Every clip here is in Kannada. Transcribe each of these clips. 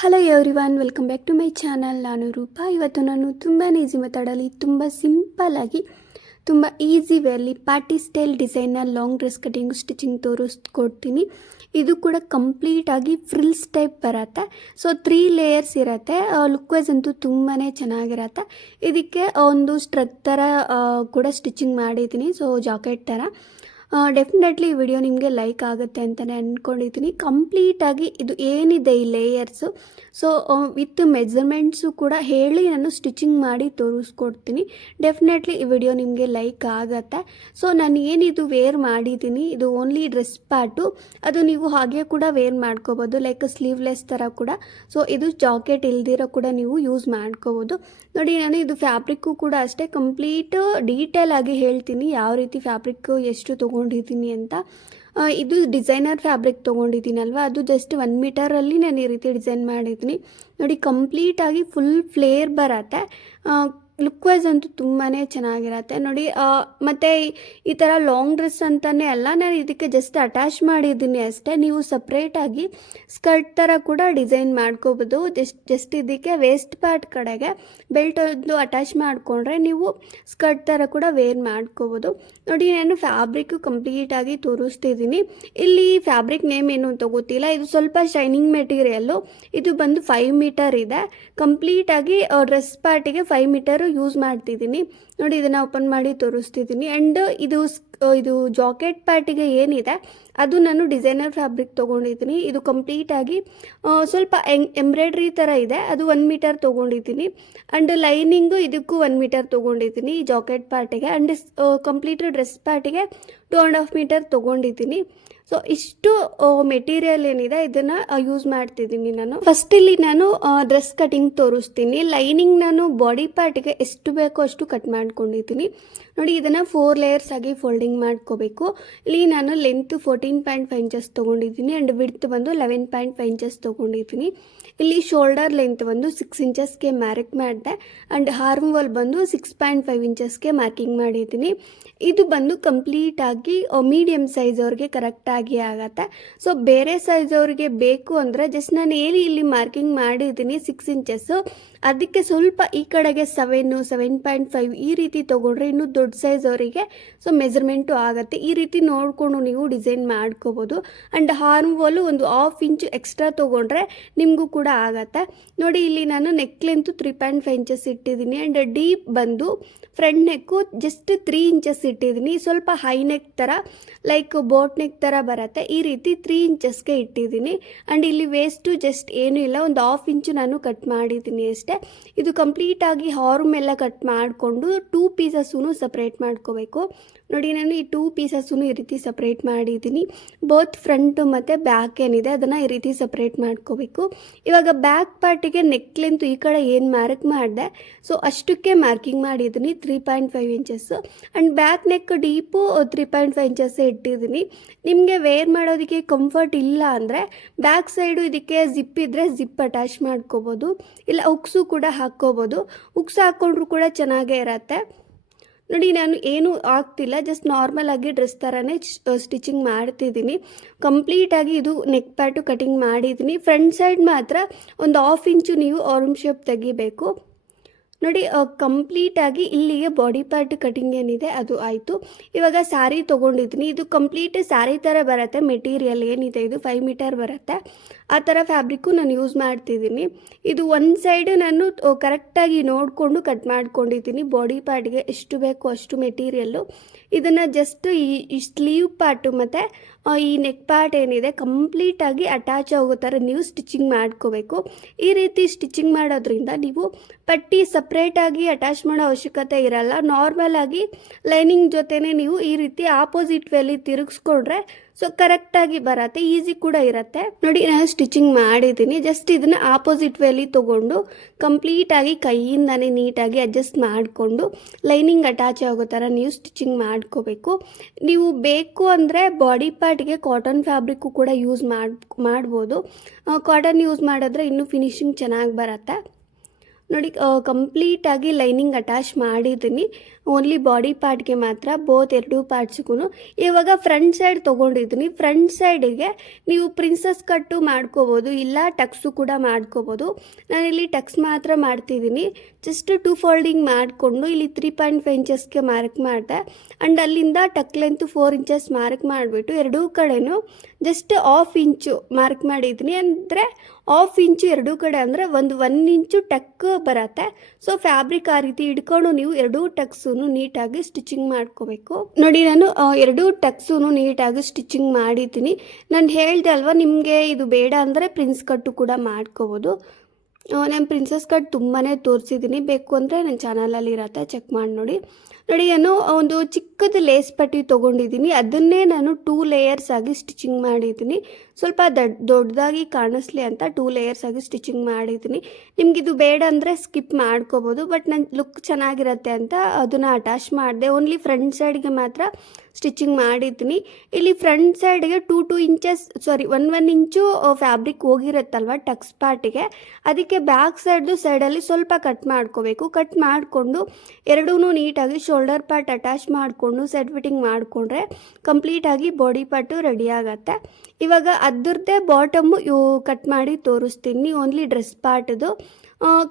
Hello everyone, welcome back to my channel. ನಾನು ರೂಪಾ. ಇವತ್ತು ನಾನು ತುಂಬಾ ಈಸಿ ಮೆಥಡಲ್ಲಿ ತುಂಬ ಸಿಂಪಲ್ಲಾಗಿ ತುಂಬ ಈಸಿ ವೇಯಲ್ಲಿ ಪಾರ್ಟಿ ಸ್ಟೈಲ್ ಡಿಸೈನ್ನ ಲಾಂಗ್ ಡ್ರೆಸ್ ಕಟಿಂಗ್ ಸ್ಟಿಚಿಂಗ್ ತೋರಿಸ್ಕೊಡ್ತೀನಿ. ಇದು ಕೂಡ ಕಂಪ್ಲೀಟಾಗಿ ಫ್ರಿಲ್ಸ್ ಟೈಪ್ ಬರುತ್ತೆ. ಸೊ 3 ಲೇಯರ್ಸ್ ಇರುತ್ತೆ. ಲುಕ್ ವೈಸ್ ಅಂತೂ ತುಂಬಾ ಚೆನ್ನಾಗಿರುತ್ತೆ. ಇದಕ್ಕೆ ಒಂದು ಸ್ಟ್ರಕ್ ಥರ ಕೂಡ ಸ್ಟಿಚಿಂಗ್ ಮಾಡಿದ್ದೀನಿ, ಸೊ ಜಾಕೆಟ್ ಥರ. ಡೆಫಿನೆಟ್ಲಿ ಈ ವಿಡಿಯೋ ನಿಮಗೆ ಲೈಕ್ ಆಗುತ್ತೆ ಅಂತಲೇ ಅಂದ್ಕೊಂಡಿದ್ದೀನಿ. ಕಂಪ್ಲೀಟಾಗಿ ಇದು ಏನಿದೆ ಈ ಲೇಯರ್ಸು, ಸೊ ವಿತ್ ಮೆಜರ್ಮೆಂಟ್ಸು ಕೂಡ ಹೇಳಿ ನಾನು ಸ್ಟಿಚಿಂಗ್ ಮಾಡಿ ತೋರಿಸ್ಕೊಡ್ತೀನಿ. ಡೆಫಿನೆಟ್ಲಿ ಈ ವಿಡಿಯೋ ನಿಮಗೆ ಲೈಕ್ ಆಗುತ್ತೆ. ಸೊ ನಾನು ಏನಿದು ವೇರ್ ಮಾಡಿದ್ದೀನಿ, ಇದು ಓನ್ಲಿ ಡ್ರೆಸ್ ಪಾರ್ಟು. ಅದು ನೀವು ಹಾಗೆ ಕೂಡ ವೇರ್ ಮಾಡ್ಕೋಬೋದು, ಲೈಕ್ ಸ್ಲೀವ್ಲೆಸ್ ಥರ ಕೂಡ. ಸೊ ಇದು ಜಾಕೆಟ್ ಇಲ್ದಿರೋ ಕೂಡ ನೀವು ಯೂಸ್ ಮಾಡ್ಕೋಬೋದು. ನೋಡಿ, ನಾನು ಇದು ಫ್ಯಾಬ್ರಿಕ್ಕು ಕೂಡ ಅಷ್ಟೇ ಕಂಪ್ಲೀಟ್ ಡೀಟೇಲ್ ಆಗಿ ಹೇಳ್ತೀನಿ, ಯಾವ ರೀತಿ ಫ್ಯಾಬ್ರಿಕ್ಕು ಎಷ್ಟು ತೊಗೊಂಡಿದ್ದೀನಿ ಅಂತ. ಇದು ಡಿಸೈನರ್ ಫ್ಯಾಬ್ರಿಕ್ ತೊಗೊಂಡಿದ್ದೀನಲ್ವ, ಅದು ಜಸ್ಟ್ 1 ಮೀಟರಲ್ಲಿ ನಾನು ಈ ರೀತಿ ಡಿಸೈನ್ ಮಾಡಿದ್ದೀನಿ. ನೋಡಿ, ಕಂಪ್ಲೀಟಾಗಿ ಫುಲ್ ಫ್ಲೇರ್ ಬರುತ್ತೆ. ಲುಕ್ ವೈಸ್ ಅಂತೂ ತುಂಬಾ ಚೆನ್ನಾಗಿರುತ್ತೆ. ನೋಡಿ, ಮತ್ತು ಈ ಥರ ಲಾಂಗ್ ಡ್ರೆಸ್ ಅಂತಲೇ ಅಲ್ಲ, ನಾನು ಇದಕ್ಕೆ ಜಸ್ಟ್ ಅಟ್ಯಾಚ್ ಮಾಡಿದ್ದೀನಿ ಅಷ್ಟೇ. ನೀವು ಸಪ್ರೇಟಾಗಿ ಸ್ಕರ್ಟ್ ಥರ ಕೂಡ ಡಿಸೈನ್ ಮಾಡ್ಕೋಬೋದು. ಜಸ್ಟ್ ಇದಕ್ಕೆ ವೇಸ್ಟ್ ಪಾರ್ಟ್ ಕಡೆಗೆ ಬೆಲ್ಟ್ ಒಂದು ಅಟ್ಯಾಚ್ ಮಾಡಿಕೊಂಡ್ರೆ ನೀವು ಸ್ಕರ್ಟ್ ಥರ ಕೂಡ ವೇರ್ ಮಾಡ್ಕೋಬೋದು. ನೋಡಿ, ನಾನು ಫ್ಯಾಬ್ರಿಕ್ಕು ಕಂಪ್ಲೀಟಾಗಿ ತೋರಿಸ್ತಿದ್ದೀನಿ. ಇಲ್ಲಿ ಫ್ಯಾಬ್ರಿಕ್ ನೇಮ್ ಏನು ಅಂತ ಗೊತ್ತಿಲ್ಲ. ಇದು ಸ್ವಲ್ಪ ಶೈನಿಂಗ್ ಮೆಟೀರಿಯಲ್ಲು. ಇದು ಬಂದು 5 ಮೀಟರ್ ಇದೆ. ಕಂಪ್ಲೀಟಾಗಿ ಡ್ರೆಸ್ ಪಾರ್ಟಿಗೆ 5 ಮೀಟರು ಯೂಸ್ ಮಾಡ್ತಿದ್ದೀನಿ. ನೋಡಿ, ಇದನ್ನು ಓಪನ್ ಮಾಡಿ ತೋರಿಸ್ತಿದ್ದೀನಿ. ಆ್ಯಂಡ್ ಇದು ಜಾಕೆಟ್ ಪಾರ್ಟಿಗೆ ಏನಿದೆ ಅದು ನಾನು ಡಿಸೈನರ್ ಫ್ಯಾಬ್ರಿಕ್ ತೊಗೊಂಡಿದ್ದೀನಿ. ಇದು ಕಂಪ್ಲೀಟಾಗಿ ಸ್ವಲ್ಪ ಎಂಬ್ರಾಯ್ಡ್ರಿ ಥರ ಇದೆ, ಅದು 1 ಮೀಟರ್ ತೊಗೊಂಡಿದ್ದೀನಿ. ಆ್ಯಂಡ್ ಲೈನಿಂಗು ಇದಕ್ಕೂ 1 ಮೀಟರ್ ತೊಗೊಂಡಿದ್ದೀನಿ ಈ ಜಾಕೆಟ್ ಪಾರ್ಟಿಗೆ. ಆ್ಯಂಡ್ ಕಂಪ್ಲೀಟ್ ಡ್ರೆಸ್ ಪಾರ್ಟಿಗೆ 2.5 ಮೀಟರ್ ತೊಗೊಂಡಿದ್ದೀನಿ. ಸೊ ಇಷ್ಟು ಮೆಟೀರಿಯಲ್ ಏನಿದೆ ಇದನ್ನು ಯೂಸ್ ಮಾಡ್ತಿದ್ದೀನಿ ನಾನು. ಫಸ್ಟ್ ಇಲ್ಲಿ ನಾನು ಡ್ರೆಸ್ ಕಟಿಂಗ್ ತೋರಿಸ್ತೀನಿ. ಲೈನಿಂಗ್ ನಾನು ಬಾಡಿ ಪಾರ್ಟಿಗೆ ಎಷ್ಟು ಬೇಕೋ ಅಷ್ಟು ಕಟ್ ಮಾಡ್ಕೊಂಡಿದ್ದೀನಿ. ನೋಡಿ, ಇದನ್ನು 4 ಲೇಯರ್ಸ್ ಆಗಿ ಫೋಲ್ಡಿಂಗ್ ಮಾಡ್ಕೋಬೇಕು. ಇಲ್ಲಿ ನಾನು ಲೆಂತ್ 14.5 ಇಂಚಸ್ ತೊಗೊಂಡಿದ್ದೀನಿ ಆ್ಯಂಡ್ ವಿಡ್ತ್ ಬಂದು 11.5 ಇಂಚಸ್ ತೊಗೊಂಡಿದ್ದೀನಿ. ಇಲ್ಲಿ ಶೋಲ್ಡರ್ ಲೆಂತ್ ಬಂದು 6 ಇಂಚಸ್ಗೆ ಮಾರ್ಕ್ ಮಾಡಿದೆ ಆ್ಯಂಡ್ ಆರ್ಮ್ ವಾಲ್ ಬಂದು 6.5 ಇಂಚಸ್ಗೆ ಮಾರ್ಕಿಂಗ್ ಮಾಡಿದ್ದೀನಿ. ಇದು ಬಂದು ಕಂಪ್ಲೀಟಾಗಿ ಮೀಡಿಯಮ್ ಸೈಜ್ ಅವ್ರಿಗೆ ಕರೆಕ್ಟಾಗಿ ಆಗುತ್ತೆ. ಸೊ ಬೇರೆ ಸೈಜ್ ಅವ್ರಿಗೆ ಬೇಕು ಅಂದರೆ ಜಸ್ಟ್ ನಾನು ಇಲ್ಲಿ ಮಾರ್ಕಿಂಗ್ ಮಾಡಿದ್ದೀನಿ 6 ಇಂಚಸ್ಸು, ಅದಕ್ಕೆ ಸ್ವಲ್ಪ ಈ ಕಡೆಗೆ 7.5 ಈ ರೀತಿ ತೊಗೊಂಡ್ರೆ ಇನ್ನೂ ದೊಡ್ಡ ಸೈಜ್ ಅವರಿಗೆ ಸೊ ಮೆಜರ್ಮೆಂಟು ಆಗುತ್ತೆ. ಈ ರೀತಿ ನೋಡಿಕೊಂಡು ನೀವು ಡಿಸೈನ್ ಮಾಡ್ಕೋಬೋದು. ಆ್ಯಂಡ್ ಆರ್ಮ್ ವಾಲು ಒಂದು 1/2 ಇಂಚು ಎಕ್ಸ್ಟ್ರಾ ತೊಗೊಂಡ್ರೆ ನಿಮಗೂ ಕೂಡ ಆಗುತ್ತೆ. ನೋಡಿ, ಇಲ್ಲಿ ನಾನು ನೆಕ್ ಲೆಂತು 3.5 ಇಂಚಸ್ ಇಟ್ಟಿದ್ದೀನಿ ಆ್ಯಂಡ್ ಡೀಪ್ ಬಂದು ಫ್ರಂಟ್ ನೆಕ್ಕು ಜಸ್ಟ್ 3 ಇಂಚಸ್ ಇಟ್ಟಿದ್ದೀನಿ. ಸ್ವಲ್ಪ ಹೈ ನೆಕ್ ಥರ ಲೈಕ್ ಬೋಟ್ ನೆಕ್ ಥರ ಬರುತ್ತೆ, ಈ ರೀತಿ 3 ಇಂಚಸ್ಗೆ ಇಟ್ಟಿದ್ದೀನಿ. ಆ್ಯಂಡ್ ಇಲ್ಲಿ ವೇಸ್ಟು ಜಸ್ಟ್ ಏನೂ ಇಲ್ಲ, ಒಂದು 1/2 ಇಂಚು ನಾನು ಕಟ್ ಮಾಡಿದ್ದೀನಿ ಅಷ್ಟೇ. ಇದು ಕಂಪ್ಲೀಟಾಗಿ ಹಾರ್ಮ್ ಎಲ್ಲ ಕಟ್ ಮಾಡಿಕೊಂಡು 2 ಪೀಸಸ್ಸೂ ಸಪ್ರೇಟ್ ಮಾಡ್ಕೋಬೇಕು. ನೋಡಿ, ನಾನು ಈ 2 ಪೀಸಸ್ಸೂ ಈ ರೀತಿ ಸಪ್ರೇಟ್ ಮಾಡಿದ್ದೀನಿ. ಬೋತ್ ಫ್ರಂಟು ಮತ್ತು ಬ್ಯಾಕ್ ಏನಿದೆ ಅದನ್ನು ಈ ರೀತಿ ಸಪ್ರೇಟ್ ಮಾಡ್ಕೋಬೇಕು. ಇವಾಗ ಬ್ಯಾಕ್ ಪಾರ್ಟಿಗೆ ನೆಕ್ ಲೆಂತ್ ಈ ಕಡೆ ಏನು ಮಾರ್ಕ್ ಮಾಡಿದೆ ಸೊ ಅಷ್ಟಕ್ಕೆ ಮಾರ್ಕಿಂಗ್ ಮಾಡಿದ್ದೀನಿ 3.5 inches. And back neck deep 3.5 ಇಂಚಸ್ಸೇ ಇಟ್ಟಿದ್ದೀನಿ. ನಿಮಗೆ ವೇರ್ ಮಾಡೋದಕ್ಕೆ ಕಂಫರ್ಟ್ ಇಲ್ಲ ಅಂದರೆ ಬ್ಯಾಕ್ ಸೈಡು ಇದಕ್ಕೆ ಜಿಪ್ ಇದ್ದರೆ ಜಿಪ್ ಅಟ್ಯಾಚ್ ಮಾಡ್ಕೋಬೋದು, ಇಲ್ಲ ಉಕ್ಸು ಕೂಡ ಹಾಕ್ಕೋಬೋದು. ಉಕ್ಸ್ ಹಾಕ್ಕೊಂಡ್ರೂ ಕೂಡ ಚೆನ್ನಾಗೇ ಇರತ್ತೆ. ನೋಡಿ, ನಾನು ಏನೂ ಆಗ್ತಿಲ್ಲ, ಜಸ್ಟ್ ನಾರ್ಮಲ್ ಆಗಿ ಡ್ರೆಸ್ ಥರನೇ ಸ್ಟಿಚಿಂಗ್ ಮಾಡ್ತಿದ್ದೀನಿ. ಕಂಪ್ಲೀಟಾಗಿ ಇದು ನೆಕ್ ಪ್ಯಾಟು ಕಟಿಂಗ್ ಮಾಡಿದ್ದೀನಿ. ಫ್ರಂಟ್ ಸೈಡ್ ಮಾತ್ರ ಒಂದು 1/2 ಇಂಚು ನೀವು ಆರ್ಮ್ ಶೇಪ್ ತೆಗಿಬೇಕು. ನೋಡಿ, ಕಂಪ್ಲೀಟಾಗಿ ಇಲ್ಲಿಗೆ ಬಾಡಿ ಪಾರ್ಟ್ ಕಟಿಂಗ್ ಏನಿದೆ ಅದು ಆಯಿತು. ಇವಾಗ ಸ್ಯಾರಿ ತೊಗೊಂಡಿದ್ದೀನಿ. ಇದು ಕಂಪ್ಲೀಟ್ ಸ್ಯಾರಿ ಥರ ಬರುತ್ತೆ. ಮೆಟೀರಿಯಲ್ ಏನಿದೆ ಇದು 5 ಮೀಟರ್ ಬರುತ್ತೆ. ಆ ಥರ ಫ್ಯಾಬ್ರಿಕ್ಕು ನಾನು ಯೂಸ್ ಮಾಡ್ತಿದ್ದೀನಿ. ಇದು ಒಂದು ಸೈಡು ನಾನು ಕರೆಕ್ಟಾಗಿ ನೋಡಿಕೊಂಡು ಕಟ್ ಮಾಡ್ಕೊಂಡಿದ್ದೀನಿ. ಬಾಡಿ ಪಾರ್ಟ್ಗೆ ಎಷ್ಟು ಬೇಕೋ ಅಷ್ಟು ಮೆಟೀರಿಯಲ್ಲು. ಇದನ್ನು ಜಸ್ಟ್ ಈ ಸ್ಲೀವ್ ಪಾರ್ಟು ಮತ್ತು ಈ ನೆಕ್ ಪಾರ್ಟ್ ಏನಿದೆ ಕಂಪ್ಲೀಟಾಗಿ ಅಟ್ಯಾಚ್ ಆಗೋ ಥರ ನೀವು ಸ್ಟಿಚಿಂಗ್ ಮಾಡ್ಕೋಬೇಕು. ಈ ರೀತಿ ಸ್ಟಿಚಿಂಗ್ ಮಾಡೋದ್ರಿಂದ ನೀವು ಪಟ್ಟಿ ಸಪ್ರೇಟಾಗಿ ಅಟ್ಯಾಚ್ ಮಾಡೋ ಅವಶ್ಯಕತೆ ಇರಲ್ಲ. ನಾರ್ಮಲಾಗಿ ಲೈನಿಂಗ್ ಜೊತೆನೇ ನೀವು ಈ ರೀತಿ ಆಪೋಸಿಟ್ ವೇಲಿ ತಿರುಗಿಸ್ಕೊಂಡ್ರೆ ಸೊ ಕರೆಕ್ಟಾಗಿ ಬರುತ್ತೆ, ಈಸಿ ಕೂಡ ಇರುತ್ತೆ. ನೋಡಿ, ನಾನು ಸ್ಟಿಚಿಂಗ್ ಮಾಡಿದ್ದೀನಿ. ಜಸ್ಟ್ ಇದನ್ನು ಆಪೋಸಿಟ್ ವೇಲಿ ತೊಗೊಂಡು ಕಂಪ್ಲೀಟಾಗಿ ಕೈಯಿಂದನೇ ನೀಟಾಗಿ ಅಡ್ಜಸ್ಟ್ ಮಾಡಿಕೊಂಡು ಲೈನಿಂಗ್ ಅಟ್ಯಾಚ್ ಆಗೋ ಥರ ನೀವು ಸ್ಟಿಚಿಂಗ್ ಮಾಡ್ಕೋಬೇಕು. ನೀವು ಬೇಕು ಅಂದರೆ ಬಾಡಿ ಪಾರ್ಟ್ಗೆ ಕಾಟನ್ ಫ್ಯಾಬ್ರಿಕ್ಕು ಕೂಡ ಯೂಸ್ ಮಾಡ್ಬೋದು. ಕಾಟನ್ ಯೂಸ್ ಮಾಡಿದ್ರೆ ಇನ್ನೂ ಫಿನಿಶಿಂಗ್ ಚೆನ್ನಾಗಿ ಬರುತ್ತೆ. ನೋಡಿ ಕಂಪ್ಲೀಟಾಗಿ ಲೈನಿಂಗ್ ಅಟ್ಯಾಚ್ ಮಾಡಿದ್ದೀನಿ. ಓನ್ಲಿ ಬಾಡಿ ಪಾರ್ಟ್ಗೆ ಮಾತ್ರ, ಬೋತ್ ಎರಡೂ ಪಾರ್ಟ್ಸ್ಗೂ. ಇವಾಗ ಫ್ರಂಟ್ ಸೈಡ್ ತೊಗೊಂಡಿದ್ದೀನಿ. ಫ್ರಂಟ್ ಸೈಡಿಗೆ ನೀವು ಪ್ರಿನ್ಸಸ್ ಕಟ್ಟು ಮಾಡ್ಕೋಬೋದು, ಇಲ್ಲ ಟಕ್ಸು ಕೂಡ ಮಾಡ್ಕೋಬೋದು. ನಾನಿಲ್ಲಿ ಟಕ್ಸ್ ಮಾತ್ರ ಮಾಡ್ತಿದ್ದೀನಿ. ಜಸ್ಟ್ 2 ಫೋಲ್ಡಿಂಗ್ ಮಾಡಿಕೊಂಡು ಇಲ್ಲಿ 3.5 ಇಂಚಸ್ಗೆ ಮಾರ್ಕ್ ಮಾಡಿದೆ. ಆ್ಯಂಡ್ ಅಲ್ಲಿಂದ ಟಕ್ ಲೆಂತ್ 4 ಇಂಚಸ್ ಮಾರ್ಕ್ ಮಾಡಿಬಿಟ್ಟು ಎರಡೂ ಕಡೆನೂ ಜಸ್ಟ್ 1/2 ಇಂಚು ಮಾರ್ಕ್ ಮಾಡಿದ್ದೀನಿ. ಅಂದರೆ 1/2 ಇಂಚು ಎರಡೂ ಕಡೆ ಅಂದರೆ 1 ಇಂಚು ಟಕ್ ಬರುತ್ತೆ. ಸೊ ಫ್ಯಾಬ್ರಿಕ್ ಆ ರೀತಿ ಹಿಡ್ಕೊಂಡು ನೀವು ಎರಡೂ ಟಕ್ಸೂ ನೀಟಾಗಿ ಸ್ಟಿಚಿಂಗ್ ಮಾಡ್ಕೋಬೇಕು. ನೋಡಿ ನಾನು ಎರಡೂ ಟಕ್ಸೂ ನೀಟಾಗಿ ಸ್ಟಿಚಿಂಗ್ ಮಾಡಿದ್ದೀನಿ. ನಾನು ಹೇಳ್ದೆ ಅಲ್ವಾ, ನಿಮಗೆ ಇದು ಬೇಡ ಅಂದರೆ ಪ್ರಿನ್ಸ್ ಕಟ್ಟು ಕೂಡ ಮಾಡ್ಕೋಬೋದು. ನಾನು ಪ್ರಿನ್ಸಸ್ ಕಟ್ ತುಂಬಾ ತೋರಿಸಿದ್ದೀನಿ, ಬೇಕು ಅಂದರೆ ನನ್ನ ಚಾನಲಲ್ಲಿ ಇರತ್ತೆ, ಚೆಕ್ ಮಾಡಿ ನೋಡಿ. ನಾನು ಒಂದು ಚಿಕ್ಕದು ಲೇಸ್ ಪಟ್ಟಿ ತೊಗೊಂಡಿದ್ದೀನಿ. ಅದನ್ನೇ ನಾನು 2 ಲೇಯರ್ಸ್ ಆಗಿ ಸ್ಟಿಚಿಂಗ್ ಮಾಡಿದ್ದೀನಿ. ಸ್ವಲ್ಪ ದೊಡ್ಡದಾಗಿ ಕಾಣಿಸ್ಲಿ ಅಂತ 2 ಲೇಯರ್ಸ್ ಆಗಿ ಸ್ಟಿಚಿಂಗ್ ಮಾಡಿದ್ದೀನಿ. ನಿಮಗಿದು ಬೇಡ ಅಂದರೆ ಸ್ಕಿಪ್ ಮಾಡ್ಕೋಬೋದು, ಬಟ್ ನನ್ನ ಲುಕ್ ಚೆನ್ನಾಗಿರುತ್ತೆ ಅಂತ ಅದನ್ನು ಅಟ್ಯಾಚ್ ಮಾಡಿದೆ. ಓನ್ಲಿ ಫ್ರಂಟ್ ಸೈಡ್ಗೆ ಮಾತ್ರ ಸ್ಟಿಚಿಂಗ್ ಮಾಡಿದ್ದೀನಿ. ಇಲ್ಲಿ ಫ್ರಂಟ್ ಸೈಡ್ಗೆ 2 ಇಂಚಸ್ 1 ಇಂಚು ಫ್ಯಾಬ್ರಿಕ್ ಹೋಗಿರುತ್ತಲ್ವ ಟಕ್ಸ್ ಪಾರ್ಟಿಗೆ, ಅದಕ್ಕೆ ಬ್ಯಾಕ್ ಸೈಡಲ್ಲಿ ಸ್ವಲ್ಪ ಕಟ್ ಮಾಡ್ಕೋಬೇಕು. ಕಟ್ ಮಾಡಿಕೊಂಡು ಎರಡೂ ನೀಟಾಗಿ ಶೋಲ್ಡರ್ ಪಾರ್ಟ್ ಅಟ್ಯಾಚ್ ಮಾಡಿಕೊಂಡು ಸೆಟ್ ಫಿಟ್ಟಿಂಗ್ ಮಾಡಿಕೊಂಡ್ರೆ ಕಂಪ್ಲೀಟಾಗಿ ಬಾಡಿ ಪಾರ್ಟು ರೆಡಿ ಆಗುತ್ತೆ. ಇವಾಗ ಅದರದ್ದೇ ಬಾಟಮು ಕಟ್ ಮಾಡಿ ತೋರಿಸ್ತೀನಿ, ಓನ್ಲಿ ಡ್ರೆಸ್ ಪಾರ್ಟ್ದು.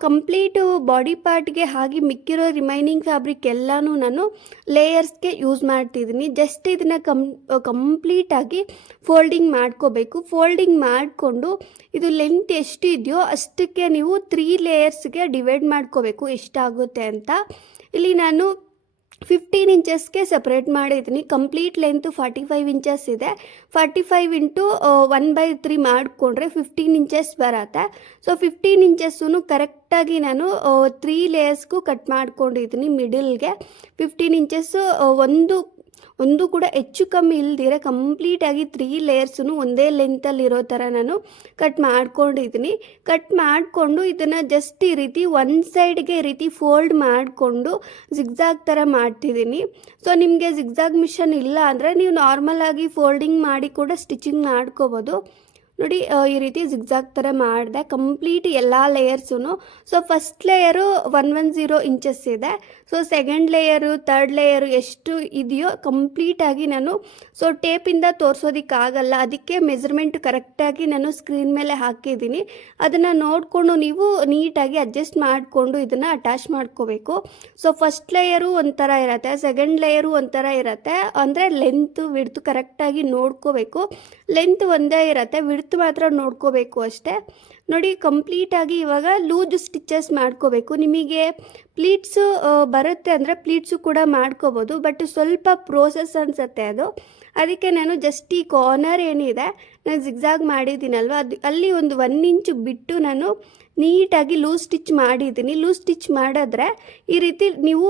ಕಂಪ್ಲೀಟು ಬಾಡಿ ಪಾರ್ಟ್ಗೆ ಹಾಗೆ ಮಿಕ್ಕಿರೋ ರಿಮೈನಿಂಗ್ ಫ್ಯಾಬ್ರಿಕ್ ಎಲ್ಲನೂ ನಾನು ಲೇಯರ್ಸ್ಗೆ ಯೂಸ್ ಮಾಡ್ತಿದ್ದೀನಿ. ಜಸ್ಟ್ ಇದನ್ನು ಕಂಪ್ಲೀಟಾಗಿ ಫೋಲ್ಡಿಂಗ್ ಮಾಡ್ಕೋಬೇಕು. ಫೋಲ್ಡಿಂಗ್ ಮಾಡಿಕೊಂಡು ಇದು ಲೆಂತ್ ಎಷ್ಟು ಇದೆಯೋ ಅಷ್ಟಕ್ಕೆ ನೀವು 3 ಲೇಯರ್ಸ್ಗೆ ಡಿವೈಡ್ ಮಾಡ್ಕೋಬೇಕು ಎಷ್ಟಾಗುತ್ತೆ ಅಂತ. ಇಲ್ಲಿ ನಾನು 15 ಇಂಚಸ್ಗೆ ಸಪ್ರೇಟ್ ಮಾಡಿದ್ದೀನಿ. ಕಂಪ್ಲೀಟ್ ಲೆಂತ್ 45 ಇಂಚಸ್ ಇದೆ. 45 ಇಂಟು 1/3 ಮಾಡಿಕೊಂಡ್ರೆ 15 ಇಂಚಸ್ ಬರುತ್ತೆ. ಸೊ 15 ಇಂಚಸ್ಸು ಕರೆಕ್ಟಾಗಿ ನಾನು 3 ಲೇಯರ್ಸ್ಗೂ ಕಟ್ ಮಾಡ್ಕೊಂಡಿದ್ದೀನಿ. ಮಿಡಲ್ಗೆ 15 ಇಂಚಸ್ಸು ಒಂದು ಕೂಡ ಹೆಚ್ಚು ಕಮ್ಮಿ ಇಲ್ದಿರ ಕಂಪ್ಲೀಟಾಗಿ 3 ಲೇಯರ್ಸು ಒಂದೇ ಲೆಂತಲ್ಲಿರೋ ಥರ ನಾನು ಕಟ್ ಮಾಡ್ಕೊಂಡಿದ್ದೀನಿ. ಕಟ್ ಮಾಡಿಕೊಂಡು ಇದನ್ನು ಜಸ್ಟ್ ಈ ರೀತಿ ಒಂದು ಸೈಡ್ಗೆ ಈ ರೀತಿ ಫೋಲ್ಡ್ ಮಾಡಿಕೊಂಡು ಜಿಗ್ಜಾಗ್ ಥರ ಮಾಡ್ತಿದ್ದೀನಿ. ಸೊ ನಿಮಗೆ ಜಿಗ್ಜಾಗ್ ಮಿಷನ್ ಇಲ್ಲ ಅಂದರೆ ನೀವು ನಾರ್ಮಲಾಗಿ ಫೋಲ್ಡಿಂಗ್ ಮಾಡಿ ಕೂಡ ಸ್ಟಿಚಿಂಗ್ ಮಾಡ್ಕೋಬೋದು. ನೋಡಿ ಈ ರೀತಿ ಜಿಗ್ಜಾಗ್ ಥರ ಮಾಡಿದೆ ಕಂಪ್ಲೀಟ್ ಎಲ್ಲ layers. So first layer 110 inches ಇದೆ. So second layer, third layer ಎಷ್ಟು ಇದೆಯೋ ಕಂಪ್ಲೀಟಾಗಿ ನಾನು ಟೇಪಿಂದ ತೋರಿಸೋದಕ್ಕಾಗಲ್ಲ, ಅದಕ್ಕೆ ಮೆಜರ್ಮೆಂಟ್ ಕರೆಕ್ಟಾಗಿ ನಾನು ಸ್ಕ್ರೀನ್ ಮೇಲೆ ಹಾಕಿದ್ದೀನಿ. ಅದನ್ನು ನೋಡಿಕೊಂಡು ನೀವು ನೀಟಾಗಿ ಅಡ್ಜಸ್ಟ್ ಮಾಡಿಕೊಂಡು ಇದನ್ನು ಅಟ್ಯಾಚ್ ಮಾಡ್ಕೋಬೇಕು. ಸೊ ಫಸ್ಟ್ ಲೇಯರು ಒಂಥರ ಇರುತ್ತೆ, ಸೆಕೆಂಡ್ ಲೇಯರು ಒಂಥರ ಇರುತ್ತೆ. ಅಂದರೆ ಲೆಂತ್ ವಿಡ್ತ್ ಕರೆಕ್ಟಾಗಿ ನೋಡ್ಕೋಬೇಕು. ಲೆಂತ್ ಒಂದೇ ಇರುತ್ತೆ, ವಿಡ್ತ್ ಮಾತ್ರ ನೋಡ್ಕೋಬೇಕು ಅಷ್ಟೇ. ನೋಡಿ ಕಂಪ್ಲೀಟಾಗಿ ಇವಾಗ ಲೂಜ್ ಸ್ಟಿಚಸ್ ಮಾಡ್ಕೋಬೇಕು. ನಿಮಗೆ ಪ್ಲೀಟ್ಸು ಬರುತ್ತೆ ಅಂದರೆ ಪ್ಲೀಟ್ಸು ಕೂಡ ಮಾಡ್ಕೋಬೋದು, ಬಟ್ ಸ್ವಲ್ಪ ಪ್ರೋಸೆಸ್ ಅನಿಸುತ್ತೆ ಅದು. ಅದಕ್ಕೆ ನಾನು ಜಸ್ಟ್ ಈ ಕಾರ್ನರ್ ಏನಿದೆ ನಾನು ಜಿಗ್ಜಾಗ್ ಮಾಡಿದ್ದೀನಲ್ವ, ಅಲ್ಲಿ ಒಂದು 1 ಇಂಚು ಬಿಟ್ಟು ನಾನು ನೀಟಾಗಿ ಲೂಸ್ ಸ್ಟಿಚ್ ಮಾಡಿದ್ದೀನಿ. ಲೂಸ್ ಸ್ಟಿಚ್ ಮಾಡಿದ್ರೆ ಈ ರೀತಿ ನೀವು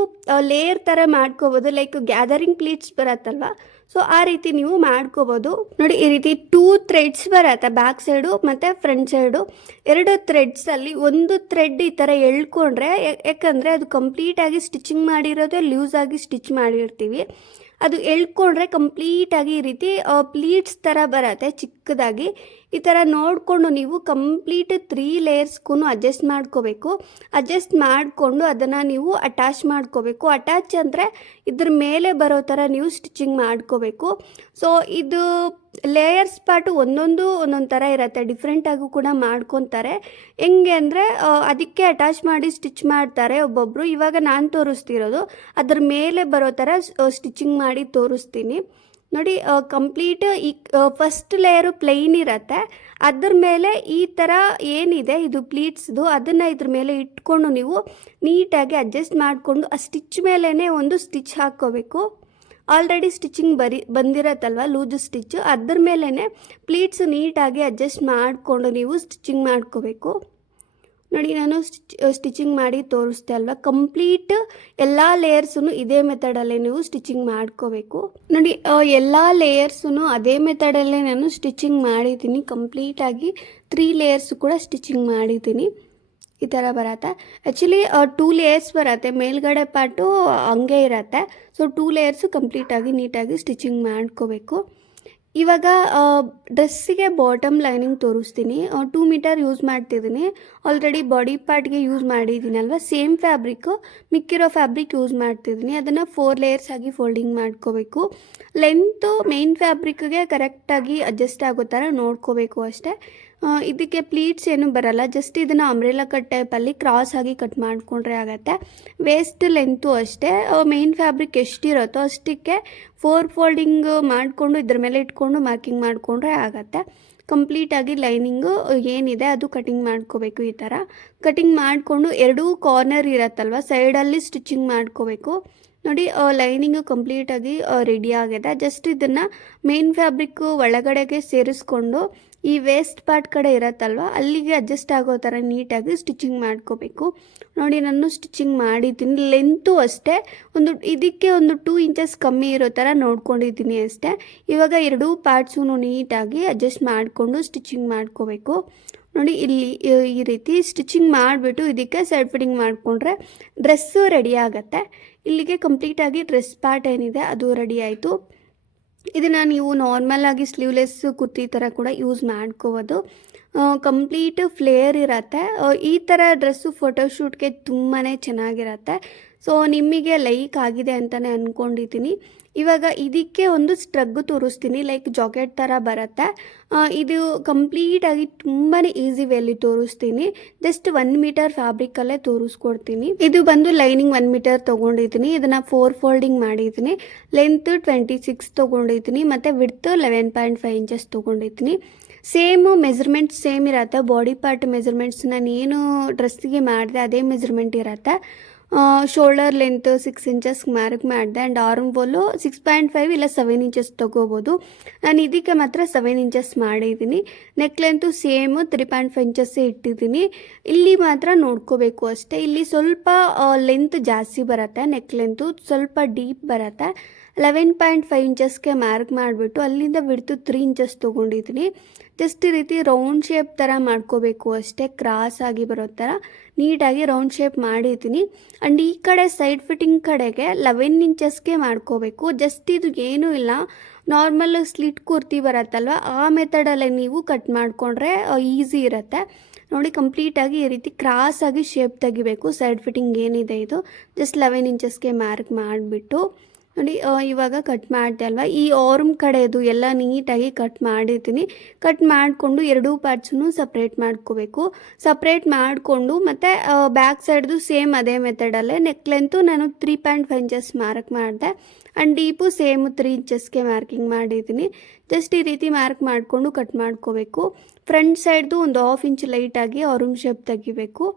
ಲೇಯರ್ ಥರ ಮಾಡ್ಕೋಬೋದು, ಲೈಕ್ ಗ್ಯಾದರಿಂಗ್ ಪ್ಲೀಟ್ಸ್ ಬರುತ್ತಲ್ವ, ಸೊ ಆ ರೀತಿ ನೀವು ಮಾಡ್ಕೋಬೋದು. ನೋಡಿ ಈ ರೀತಿ 2 ಥ್ರೆಡ್ಸ್ ಬರುತ್ತೆ, ಬ್ಯಾಕ್ ಸೈಡು ಮತ್ತು ಫ್ರಂಟ್ ಸೈಡು. 2 ಥ್ರೆಡ್ಸಲ್ಲಿ ಒಂದು ಥ್ರೆಡ್ ಈ ಥರ ಎಳ್ಕೊಂಡ್ರೆ, ಯಾಕಂದರೆ ಅದು ಕಂಪ್ಲೀಟಾಗಿ ಸ್ಟಿಚಿಂಗ್ ಮಾಡಿರೋದೇ ಲೂಸಾಗಿ ಸ್ಟಿಚ್ ಮಾಡಿರ್ತೀವಿ, ಅದು ಎಳ್ಕೊಂಡ್ರೆ ಕಂಪ್ಲೀಟಾಗಿ ಈ ರೀತಿ ಪ್ಲೀಟ್ಸ್ ಥರ ಬರುತ್ತೆ ಚಿಕ್ಕದಾಗಿ. ಈ ಥರ ನೋಡಿಕೊಂಡು ನೀವು ಕಂಪ್ಲೀಟ್ 3 ಲೇಯರ್ಸ್ಗೂ ಅಡ್ಜಸ್ಟ್ ಮಾಡ್ಕೋಬೇಕು. ಅಡ್ಜಸ್ಟ್ ಮಾಡಿಕೊಂಡು ಅದನ್ನು ನೀವು ಅಟ್ಯಾಚ್ ಮಾಡ್ಕೋಬೇಕು. ಅಟ್ಯಾಚ್ ಅಂದರೆ ಇದ್ರ ಮೇಲೆ ಬರೋ ಥರ ನೀವು ಸ್ಟಿಚಿಂಗ್ ಮಾಡ್ಕೋಬೇಕು. ಸೊ ಇದು ಲೇಯರ್ಸ್ ಪಾರ್ಟು ಒಂದೊಂದು ಥರ ಇರುತ್ತೆ, ಡಿಫ್ರೆಂಟಾಗೂ ಕೂಡ ಮಾಡ್ಕೊತಾರೆ. ಹೆಂಗೆ ಅಂದರೆ ಅದಕ್ಕೆ ಅಟ್ಯಾಚ್ ಮಾಡಿ ಸ್ಟಿಚ್ ಮಾಡ್ತಾರೆ ಒಬ್ಬೊಬ್ಬರು. ಇವಾಗ ನಾನು ತೋರಿಸ್ತಿರೋದು ಅದ್ರ ಮೇಲೆ ಬರೋ ಥರ ಸ್ಟಿಚಿಂಗ್ ಮಾಡಿ ತೋರಿಸ್ತೀನಿ. ನೋಡಿ ಕಂಪ್ಲೀಟ್ ಈ ಫಸ್ಟ್ ಲೇಯರು ಪ್ಲೈನ್ ಇರುತ್ತೆ, ಅದ್ರ ಮೇಲೆ ಈ ಥರ ಏನಿದೆ ಇದು ಪ್ಲೀಟ್ಸ್ದು ಅದನ್ನು ಇದ್ರ ಮೇಲೆ ಇಟ್ಕೊಂಡು ನೀವು ನೀಟಾಗಿ ಅಡ್ಜಸ್ಟ್ ಮಾಡಿಕೊಂಡು ಆ ಸ್ಟಿಚ್ ಮೇಲೇ ಒಂದು ಸ್ಟಿಚ್ ಹಾಕ್ಕೋಬೇಕು. ಆಲ್ರೆಡಿ ಸ್ಟಿಚಿಂಗ್ ಬಂದಿರತ್ತಲ್ವ ಲೂಜು ಸ್ಟಿಚ್ಚು, ಅದ್ರ ಮೇಲೇ ಪ್ಲೀಟ್ಸು ನೀಟಾಗಿ ಅಡ್ಜಸ್ಟ್ ಮಾಡಿಕೊಂಡು ನೀವು ಸ್ಟಿಚಿಂಗ್ ಮಾಡ್ಕೋಬೇಕು. ನೋಡಿ ನಾನು ಸ್ಟಿಚಿಂಗ್ ಮಾಡಿ ತೋರಿಸ್ದೆ ಅಲ್ವಾ, ಕಂಪ್ಲೀಟ್ ಎಲ್ಲ ಲೇಯರ್ಸು ಇದೇ ಮೆಥಡಲ್ಲೇ ನೀವು ಸ್ಟಿಚಿಂಗ್ ಮಾಡ್ಕೋಬೇಕು. ನೋಡಿ ಎಲ್ಲ ಲೇಯರ್ಸು ಅದೇ ಮೆಥಡಲ್ಲೇ ನಾನು ಸ್ಟಿಚಿಂಗ್ ಮಾಡಿದ್ದೀನಿ. ಕಂಪ್ಲೀಟಾಗಿ 3 ಲೇಯರ್ಸು ಕೂಡ ಸ್ಟಿಚಿಂಗ್ ಮಾಡಿದ್ದೀನಿ. ಈ ಥರ ಬರುತ್ತೆ. ಆ್ಯಕ್ಚುಲಿ 2 ಲೇಯರ್ಸ್ ಬರುತ್ತೆ, ಮೇಲ್ಗಡೆ ಪಾರ್ಟು ಹಂಗೆ ಇರುತ್ತೆ. ಸೊ 2 ಲೇಯರ್ಸು ಕಂಪ್ಲೀಟಾಗಿ ನೀಟಾಗಿ ಸ್ಟಿಚಿಂಗ್ ಮಾಡ್ಕೋಬೇಕು. ಇವಾಗ ಡ್ರೆಸ್ಸಿಗೆ ಬಾಟಮ್ ಲೈನಿಂಗ್ ತೋರಿಸ್ತೀನಿ. 2 ಮೀಟರ್ ಯೂಸ್ ಮಾಡ್ತಿದ್ದೀನಿ. ಆಲ್ರೆಡಿ ಬಾಡಿ ಪಾರ್ಟ್ಗೆ ಯೂಸ್ ಮಾಡಿದ್ದೀನಲ್ವ, ಸೇಮ್ ಫ್ಯಾಬ್ರಿಕ್ಕು ಮಿಕ್ಕಿರೋ ಫ್ಯಾಬ್ರಿಕ್ ಯೂಸ್ ಮಾಡ್ತಿದ್ದೀನಿ. ಅದನ್ನು 4 ಲೇಯರ್ಸ್ ಆಗಿ ಫೋಲ್ಡಿಂಗ್ ಮಾಡ್ಕೋಬೇಕು. ಲೆಂತು ಮೇನ್ ಫ್ಯಾಬ್ರಿಕ್ಗೆ ಕರೆಕ್ಟಾಗಿ ಅಡ್ಜಸ್ಟ್ ಆಗೋ ಥರ ನೋಡ್ಕೋಬೇಕು ಅಷ್ಟೇ. ಇದಕ್ಕೆ ಪ್ಲೀಟ್ಸ್ ಏನು ಬರಲ್ಲ, ಜಸ್ಟ್ ಇದನ್ನು ಅಂಬ್ರೆಲಾ ಕಟ್ ಟೈಪಲ್ಲಿ ಕ್ರಾಸ್ ಆಗಿ ಕಟ್ ಮಾಡಿಕೊಂಡ್ರೆ ಆಗುತ್ತೆ. ವೇಸ್ಟ್ ಲೆಂತು ಅಷ್ಟೇ ಮೇನ್ ಫ್ಯಾಬ್ರಿಕ್ ಎಷ್ಟಿರುತ್ತೋ ಅಷ್ಟಕ್ಕೆ 4 ಫೋಲ್ಡಿಂಗ್ ಮಾಡಿಕೊಂಡು ಇದ್ರ ಮೇಲೆ ಇಟ್ಕೊಂಡು ಮಾರ್ಕಿಂಗ್ ಮಾಡಿಕೊಂಡ್ರೆ ಆಗುತ್ತೆ. ಕಂಪ್ಲೀಟಾಗಿ ಲೈನಿಂಗು ಏನಿದೆ ಅದು ಕಟಿಂಗ್ ಮಾಡ್ಕೋಬೇಕು. ಈ ಥರ ಕಟಿಂಗ್ ಮಾಡಿಕೊಂಡು ಎರಡೂ ಕಾರ್ನರ್ ಇರತ್ತಲ್ವ, ಸೈಡಲ್ಲಿ ಸ್ಟಿಚಿಂಗ್ ಮಾಡ್ಕೋಬೇಕು. ನೋಡಿ ಲೈನಿಂಗು ಕಂಪ್ಲೀಟಾಗಿ ರೆಡಿ ಆಗಿದೆ. ಜಸ್ಟ್ ಇದನ್ನು ಮೇನ್ ಫ್ಯಾಬ್ರಿಕ್ಕು ಒಳಗಡೆಗೆ ಸೇರಿಸ್ಕೊಂಡು ಈ ವೇಸ್ಟ್ ಪಾರ್ಟ್ ಕಡೆ ಇರತ್ತಲ್ವ ಅಲ್ಲಿಗೆ ಅಡ್ಜಸ್ಟ್ ಆಗೋ ಥರ ನೀಟಾಗಿ ಸ್ಟಿಚಿಂಗ್ ಮಾಡ್ಕೋಬೇಕು. ನೋಡಿ ನಾನು ಸ್ಟಿಚಿಂಗ್ ಮಾಡಿದ್ದೀನಿ. ಲೆಂತು ಅಷ್ಟೇ ಇದಕ್ಕೆ ಒಂದು 2 ಇಂಚಸ್ ಕಮ್ಮಿ ಇರೋ ಥರ ನೋಡ್ಕೊಂಡಿದ್ದೀನಿ ಅಷ್ಟೇ. ಇವಾಗ ಎರಡೂ ಪಾರ್ಟ್ಸೂ ನೀಟಾಗಿ ಅಡ್ಜಸ್ಟ್ ಮಾಡಿಕೊಂಡು ಸ್ಟಿಚಿಂಗ್ ಮಾಡ್ಕೋಬೇಕು. ನೋಡಿ ಇಲ್ಲಿ ಈ ರೀತಿ ಸ್ಟಿಚಿಂಗ್ ಮಾಡಿಬಿಟ್ಟು ಇದಕ್ಕೆ ಸೈಡ್ ಫಿಟ್ಟಿಂಗ್ ಮಾಡಿಕೊಂಡ್ರೆ ಡ್ರೆಸ್ಸು ರೆಡಿ ಆಗುತ್ತೆ. ಇಲ್ಲಿಗೆ ಕಂಪ್ಲೀಟಾಗಿ ಡ್ರೆಸ್ ಪಾರ್ಟ್ ಏನಿದೆ ಅದು ರೆಡಿ ಆಯಿತು. ಇದನ್ನು ನೀವು ನಾರ್ಮಲಾಗಿ ಸ್ಲೀವ್ಲೆಸ್ ಕುರ್ತಿ ಥರ ಕೂಡ ಯೂಸ್ ಮಾಡ್ಕೋಬೋದು. ಕಂಪ್ಲೀಟ್ ಫ್ಲೇಯರ್ ಇರುತ್ತೆ. ಈ ಥರ ಡ್ರೆಸ್ಸು ಫೋಟೋಶೂಟ್ಗೆ ತುಂಬಾ ಚೆನ್ನಾಗಿರುತ್ತೆ. ಸೊ ನಿಮಗೆ ಲೈಕ್ ಆಗಿದೆ ಅಂತಲೇ ಅಂದ್ಕೊಂಡಿದ್ದೀನಿ. ಇವಾಗ ಇದಕ್ಕೆ ಒಂದು ಸ್ಟ್ರಗ್ಗು ತೋರಿಸ್ತೀನಿ, ಲೈಕ್ ಜಾಕೆಟ್ ಥರ ಬರುತ್ತೆ. ಇದು ಕಂಪ್ಲೀಟಾಗಿ ತುಂಬಾ ಈಸಿ ವೇಲಿ ತೋರಿಸ್ತೀನಿ. ಜಸ್ಟ್ 1 ಮೀಟರ್ ಫ್ಯಾಬ್ರಿಕಲ್ಲೇ ತೋರಿಸ್ಕೊಡ್ತೀನಿ. ಇದು ಬಂದು ಲೈನಿಂಗ್ 1 ಮೀಟರ್ ತೊಗೊಂಡಿದ್ದೀನಿ. ಇದನ್ನು 4 ಫೋಲ್ಡಿಂಗ್ ಮಾಡಿದ್ದೀನಿ. ಲೆಂತ್ 26 ತೊಗೊಂಡಿದ್ದೀನಿ ಮತ್ತು ವಿಡ್ತ್ 11.5 ಇಂಚಸ್ ತೊಗೊಂಡಿದ್ದೀನಿ. ಸೇಮು ಮೆಜರ್ಮೆಂಟ್ ಸೇಮ್ ಇರುತ್ತೆ. ಬಾಡಿ ಪಾರ್ಟ್ ಮೆಜರ್ಮೆಂಟ್ಸ್ ನಾನು ಏನು ಡ್ರೆಸ್ಸಿಗೆ ಮಾಡಿದೆ ಅದೇ ಮೆಜರ್ಮೆಂಟ್ ಇರುತ್ತೆ. ಶೋಲ್ಡರ್ ಲೆಂತ್ 6 ಇಂಚಸ್ ಮಾರ್ಕ್ ಮಾಡಿದೆ ಆ್ಯಂಡ್ ಆರ್ಮ್ ಹೋಲು 6.5 ಇಲ್ಲ 7 ಇಂಚಸ್ ತೊಗೋಬೋದು. ನಾನು ಇದಕ್ಕೆ ಮಾತ್ರ 7 ಇಂಚಸ್ ಮಾಡಿದ್ದೀನಿ. ನೆಕ್ ಲೆಂತು ಸೇಮು 3.5 ಇಂಚಸ್ಸೇ ಇಟ್ಟಿದ್ದೀನಿ. ಇಲ್ಲಿ ಮಾತ್ರ ನೋಡ್ಕೋಬೇಕು ಅಷ್ಟೇ. ಇಲ್ಲಿ ಸ್ವಲ್ಪ ಲೆಂತ್ ಜಾಸ್ತಿ ಬರುತ್ತೆ, ನೆಕ್ ಲೆಂತು ಸ್ವಲ್ಪ ಡೀಪ್ ಬರುತ್ತೆ. 11.5 ಇಂಚಸ್ಗೆ ಮಾರ್ಕ್ ಮಾಡಿಬಿಟ್ಟು ಅಲ್ಲಿಂದ ವಿಡ್ತು 3 ಇಂಚಸ್ ತೊಗೊಂಡಿದ್ದೀನಿ. ಜಸ್ಟ್ ಈ ರೀತಿ ರೌಂಡ್ ಶೇಪ್ ಥರ ಮಾಡ್ಕೋಬೇಕು ಅಷ್ಟೇ, ಕ್ರಾಸ್ ಆಗಿ ಬರೋ ಥರ ನೀಟಾಗಿ ರೌಂಡ್ ಶೇಪ್ ಮಾಡಿದ್ದೀನಿ. ಆ್ಯಂಡ್ ಈ ಕಡೆ ಸೈಡ್ ಫಿಟ್ಟಿಂಗ್ ಕಡೆಗೆ 11 ಇಂಚಸ್ಗೆ ಮಾಡ್ಕೋಬೇಕು. ಜಸ್ಟ್ ಇದು ಏನೂ ಇಲ್ಲ, ನಾರ್ಮಲ್ ಸ್ಲಿಟ್ ಕುರ್ತಿ ಬರುತ್ತಲ್ವ ಆ ಮೆಥಡಲ್ಲೇ ನೀವು ಕಟ್ ಮಾಡಿಕೊಂಡ್ರೆ ಈಸಿ ಇರುತ್ತೆ. ನೋಡಿ ಕಂಪ್ಲೀಟಾಗಿ ಈ ರೀತಿ ಕ್ರಾಸಾಗಿ ಶೇಪ್ ತೆಗಿಬೇಕು. ಸೈಡ್ ಫಿಟ್ಟಿಂಗ್ ಏನಿದೆ ಇದು ಜಸ್ಟ್ 11 ಇಂಚಸ್ಗೆ ಮಾರ್ಕ್ ಮಾಡಿಬಿಟ್ಟು ನೋಡಿ ಇವಾಗ ಕಟ್ ಮಾಡಿದೆ ಅಲ್ವಾ, ಈ ಆರ್ಮ್ ಕಡೆದು ಎಲ್ಲ ನೀಟಾಗಿ ಕಟ್ ಮಾಡಿರ್ತೀನಿ. ಕಟ್ ಮಾಡಿಕೊಂಡು ಎರಡೂ ಪಾರ್ಟ್ಸನ್ನು ಸಪ್ರೇಟ್ ಮಾಡ್ಕೋಬೇಕು. ಸಪ್ರೇಟ್ ಮಾಡಿಕೊಂಡು ಮತ್ತು ಬ್ಯಾಕ್ ಸೈಡ್ದು ಸೇಮ್ ಅದೇ ಮೆಥಡಲ್ಲೇ ನೆಕ್ ಲೆಂತು ನಾನು 3.5 ಇಂಚಸ್ ಮಾರ್ಕ್ ಮಾಡಿದೆ ಆ್ಯಂಡ್ ಡೀಪು ಸೇಮ್ 3 ಇಂಚಸ್ಗೆ ಮಾರ್ಕಿಂಗ್ ಮಾಡಿದ್ದೀನಿ. ಜಸ್ಟ್ ಈ ರೀತಿ ಮಾರ್ಕ್ ಮಾಡಿಕೊಂಡು ಕಟ್ ಮಾಡ್ಕೋಬೇಕು. ಫ್ರಂಟ್ ಸೈಡ್ದು ಒಂದು 1/2 ಇಂಚ್ ಲೈಟಾಗಿ ಆರ್ಮ್ ಶೇಪ್ ತೆಗಿಬೇಕು.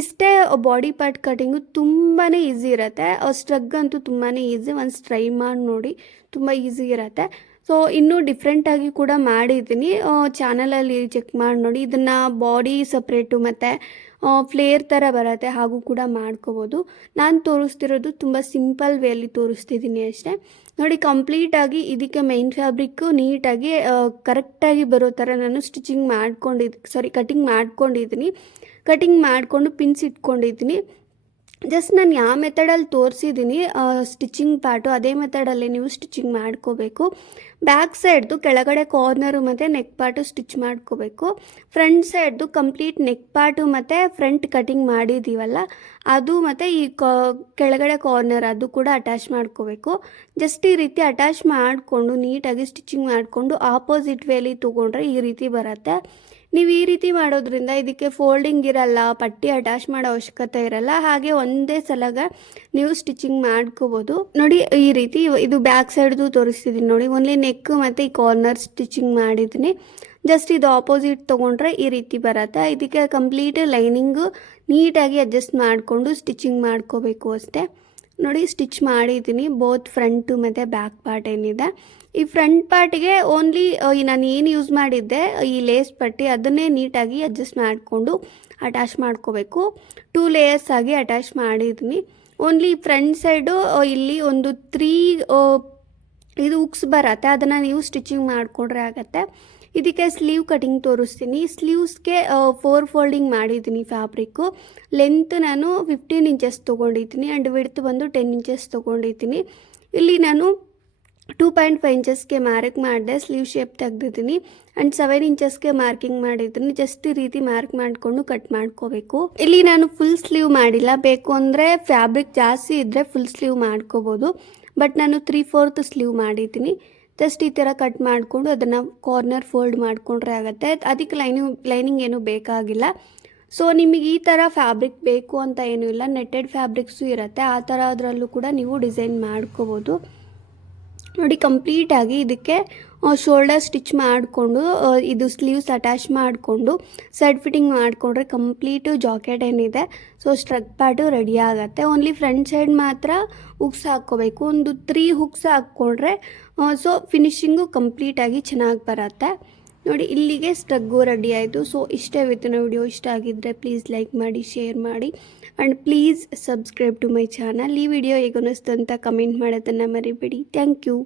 ಇಷ್ಟೇ ಬಾಡಿ ಪಾರ್ಟ್ ಕಟಿಂಗು ತುಂಬಾ ಈಸಿ ಇರುತ್ತೆ. ಸ್ಟ್ರಗ್ ಅಂತೂ ತುಂಬಾ ಈಸಿ, ಒಂದು ಟ್ರೈ ಮಾಡಿ ನೋಡಿ, ತುಂಬ ಈಸಿ ಇರುತ್ತೆ. ಸೊ ಇನ್ನೂ ಡಿಫ್ರೆಂಟಾಗಿ ಕೂಡ ಮಾಡಿದ್ದೀನಿ, ಚಾನಲಲ್ಲಿ ಚೆಕ್ ಮಾಡಿ ನೋಡಿ. ಇದನ್ನು ಬಾಡಿ ಸಪ್ರೇಟು ಮತ್ತು ಫ್ಲೇರ್ ಥರ ಬರುತ್ತೆ, ಹಾಗೂ ಕೂಡ ಮಾಡ್ಕೋಬೋದು. ನಾನು ತೋರಿಸ್ತಿರೋದು ತುಂಬ ಸಿಂಪಲ್ ವೇಲಿ ತೋರಿಸ್ತಿದ್ದೀನಿ ಅಷ್ಟೇ. ನೋಡಿ ಕಂಪ್ಲೀಟಾಗಿ ಇದಕ್ಕೆ ಮೈನ್ ಫ್ಯಾಬ್ರಿಕ್ಕು ನೀಟಾಗಿ ಕರೆಕ್ಟಾಗಿ ಬರೋ ಥರ ನಾನು ಕಟಿಂಗ್ ಮಾಡ್ಕೊಂಡಿದ್ದೀನಿ. ಕಟಿಂಗ್ ಮಾಡಿಕೊಂಡು ಪಿನ್ಸ್ ಇಟ್ಕೊಂಡಿದ್ದೀನಿ. ಜಸ್ಟ್ ನಾನು ಯಾವ ಮೆಥಡಲ್ಲಿ ತೋರಿಸಿದ್ದೀನಿ ಸ್ಟಿಚಿಂಗ್ ಪಾರ್ಟು ಅದೇ ಮೆಥಡಲ್ಲೇ ನೀವು ಸ್ಟಿಚಿಂಗ್ ಮಾಡ್ಕೋಬೇಕು. ಬ್ಯಾಕ್ ಸೈಡ್ದು ಕೆಳಗಡೆ ಕಾರ್ನರು ಮತ್ತು ನೆಕ್ ಪಾರ್ಟು ಸ್ಟಿಚ್ ಮಾಡ್ಕೋಬೇಕು. ಫ್ರಂಟ್ ಸೈಡ್ದು ಕಂಪ್ಲೀಟ್ ನೆಕ್ ಪಾರ್ಟು ಮತ್ತು ಫ್ರಂಟ್ ಕಟಿಂಗ್ ಮಾಡಿದ್ದೀವಲ್ಲ ಅದು ಮತ್ತು ಈ ಕೆಳಗಡೆ ಕಾರ್ನರ್ ಅದು ಕೂಡ ಅಟ್ಯಾಚ್ ಮಾಡ್ಕೋಬೇಕು. ಜಸ್ಟ್ ಈ ರೀತಿ ಅಟ್ಯಾಚ್ ಮಾಡಿಕೊಂಡು ನೀಟಾಗಿ ಸ್ಟಿಚಿಂಗ್ ಮಾಡಿಕೊಂಡು ಆಪೋಸಿಟ್ ವೇಲಿ ತೊಗೊಂಡ್ರೆ ಈ ರೀತಿ ಬರುತ್ತೆ. ನೀವು ಈ ರೀತಿ ಮಾಡೋದ್ರಿಂದ ಇದಕ್ಕೆ ಫೋಲ್ಡಿಂಗ್ ಇರಲ್ಲ, ಪಟ್ಟಿ ಅಟ್ಯಾಚ್ ಮಾಡೋ ಅವಶ್ಯಕತೆ ಇರಲ್ಲ. ಹಾಗೆ ಒಂದೇ ಸಲಗ ನೀವು ಸ್ಟಿಚಿಂಗ್ ಮಾಡ್ಕೋಬೋದು. ನೋಡಿ ಈ ರೀತಿ ಇದು ಬ್ಯಾಕ್ ಸೈಡ್ದು ತೋರಿಸ್ತಿದ್ದೀನಿ ನೋಡಿ. ಓನ್ಲಿ ನೆಕ್ ಮತ್ತು ಈ ಕಾರ್ನರ್ ಸ್ಟಿಚಿಂಗ್ ಮಾಡಿದ್ದೀನಿ. ಜಸ್ಟ್ ಇದು ಆಪೋಸಿಟ್ ತೊಗೊಂಡ್ರೆ ಈ ರೀತಿ ಬರುತ್ತೆ. ಇದಕ್ಕೆ ಕಂಪ್ಲೀಟ್ ಲೈನಿಂಗು ನೀಟಾಗಿ ಅಡ್ಜಸ್ಟ್ ಮಾಡಿಕೊಂಡು ಸ್ಟಿಚಿಂಗ್ ಮಾಡ್ಕೋಬೇಕು ಅಷ್ಟೇ. ನೋಡಿ ಸ್ಟಿಚ್ ಮಾಡಿದ್ದೀನಿ ಬೋತ್ ಫ್ರಂಟು ಮತ್ತು ಬ್ಯಾಕ್ ಪಾರ್ಟ್ ಏನಿದೆ. ಈ ಫ್ರಂಟ್ ಪಾರ್ಟಿಗೆ ಓನ್ಲಿ ನಾನು ಏನು ಯೂಸ್ ಮಾಡಿದ್ದೆ ಈ ಲೇಸ್ ಪಟ್ಟಿ ಅದನ್ನೇ ನೀಟಾಗಿ ಅಡ್ಜಸ್ಟ್ ಮಾಡಿಕೊಂಡು ಅಟ್ಯಾಚ್ ಮಾಡ್ಕೋಬೇಕು. 2 ಲೇಯರ್ಸ್ ಆಗಿ ಅಟ್ಯಾಚ್ ಮಾಡಿದ್ದೀನಿ. ಓನ್ಲಿ ಫ್ರಂಟ್ ಸೈಡು ಇಲ್ಲಿ ಒಂದು 3 ಇದು ಉಕ್ಸ್ ಬರುತ್ತೆ, ಅದನ್ನು ನೀವು ಸ್ಟಿಚಿಂಗ್ ಮಾಡಿಕೊಂಡ್ರೆ ಆಗುತ್ತೆ. ಇದಕ್ಕೆ ಸ್ಲೀವ್ ಕಟಿಂಗ್ ತೋರಿಸ್ತೀನಿ. ಸ್ಲೀವ್ಸ್ಗೆ 4 ಫೋಲ್ಡಿಂಗ್ ಮಾಡಿದ್ದೀನಿ ಫ್ಯಾಬ್ರಿಕ್ಕು. ಲೆಂತ್ ನಾನು 15 ಇಂಚಸ್ ತೊಗೊಂಡಿದ್ದೀನಿ ಆ್ಯಂಡ್ ವಿಡ್ತ್ ಬಂದು 10 ಇಂಚಸ್ ತೊಗೊಂಡಿದ್ದೀನಿ. ಇಲ್ಲಿ ನಾನು 2.5 ಇಂಚಸ್ಗೆ ಮಾರ್ಕ್ ಮಾಡಿದೆ, ಸ್ಲೀವ್ ಶೇಪ್ ತೆಗೆದಿದ್ದೀನಿ. ಆ್ಯಂಡ್ 7 ಇಂಚಸ್ಗೆ ಮಾರ್ಕಿಂಗ್ ಮಾಡಿದ್ದೀನಿ. ಜಸ್ಟ್ ಈ ರೀತಿ ಮಾರ್ಕ್ ಮಾಡಿಕೊಂಡು ಕಟ್ ಮಾಡ್ಕೋಬೇಕು. ಇಲ್ಲಿ ನಾನು ಫುಲ್ ಸ್ಲೀವ್ ಮಾಡಿಲ್ಲ, ಬೇಕು ಅಂದರೆ ಫ್ಯಾಬ್ರಿಕ್ ಜಾಸ್ತಿ ಇದ್ದರೆ ಫುಲ್ ಸ್ಲೀವ್ ಮಾಡ್ಕೋಬೋದು. ಬಟ್ ನಾನು 3/4 ಸ್ಲೀವ್ ಮಾಡಿದ್ದೀನಿ. ಜಸ್ಟ್ ಈ ಥರ ಕಟ್ ಮಾಡಿಕೊಂಡು ಅದನ್ನು ಕಾರ್ನರ್ ಫೋಲ್ಡ್ ಮಾಡಿಕೊಂಡ್ರೆ ಆಗುತ್ತೆ. ಅದಕ್ಕೆ ಲೈನಿಂಗ್ ಏನೂ ಬೇಕಾಗಿಲ್ಲ. ಸೊ ನಿಮಗೆ ಈ ಥರ ಫ್ಯಾಬ್ರಿಕ್ ಬೇಕು ಅಂತ ಏನೂ ಇಲ್ಲ, ನೆಟ್ಟೆಡ್ ಫ್ಯಾಬ್ರಿಕ್ಸು ಇರುತ್ತೆ. ಆ ಥರ ಅದರಲ್ಲೂ ಕೂಡ ನೀವು ಡಿಸೈನ್ ಮಾಡ್ಕೋಬೋದು. ನೋಡಿ, ಕಂಪ್ಲೀಟಾಗಿ ಇದಕ್ಕೆ ಶೋಲ್ಡರ್ ಸ್ಟಿಚ್ ಮಾಡಿಕೊಂಡು ಇದು ಸ್ಲೀವ್ಸ್ ಅಟ್ಯಾಚ್ ಮಾಡಿಕೊಂಡು ಸೈಡ್ ಫಿಟ್ಟಿಂಗ್ ಮಾಡಿಕೊಂಡ್ರೆ ಕಂಪ್ಲೀಟು ಜಾಕೆಟ್ ಏನಿದೆ ಸೊ ಸ್ಟ್ರಕ್ ಪ್ಯಾಟು ರೆಡಿ ಆಗುತ್ತೆ. ಓನ್ಲಿ ಫ್ರಂಟ್ ಸೈಡ್ ಮಾತ್ರ ಹುಕ್ಸ್ ಹಾಕ್ಕೋಬೇಕು. ಒಂದು 3 ಹುಕ್ಸ್ ಹಾಕ್ಕೊಂಡ್ರೆ ಸೊ ಫಿನಿಶಿಂಗು ಕಂಪ್ಲೀಟಾಗಿ ಚೆನ್ನಾಗಿ ಬರುತ್ತೆ. ನೋಡಿ, ಇಲ್ಲಿಗೆ ಸ್ಟ್ರಗ್ಗು ರೆಡಿ ಆಯಿತು. ಸೊ ಇಷ್ಟೇ ಇವತ್ತಿನ ವಿಡಿಯೋ. ಇಷ್ಟ ಆಗಿದ್ದರೆ ಪ್ಲೀಸ್ ಲೈಕ್ ಮಾಡಿ, ಶೇರ್ ಮಾಡಿ and please subscribe to my channel. ಈ ವಿಡಿಯೋ ಹೇಗೆ ಅನ್ನಿಸ್ತು ಅಂತ ಕಮೆಂಟ್ ಮಾಡೋದನ್ನು ಮರಿಬೇಡಿ. Thank you.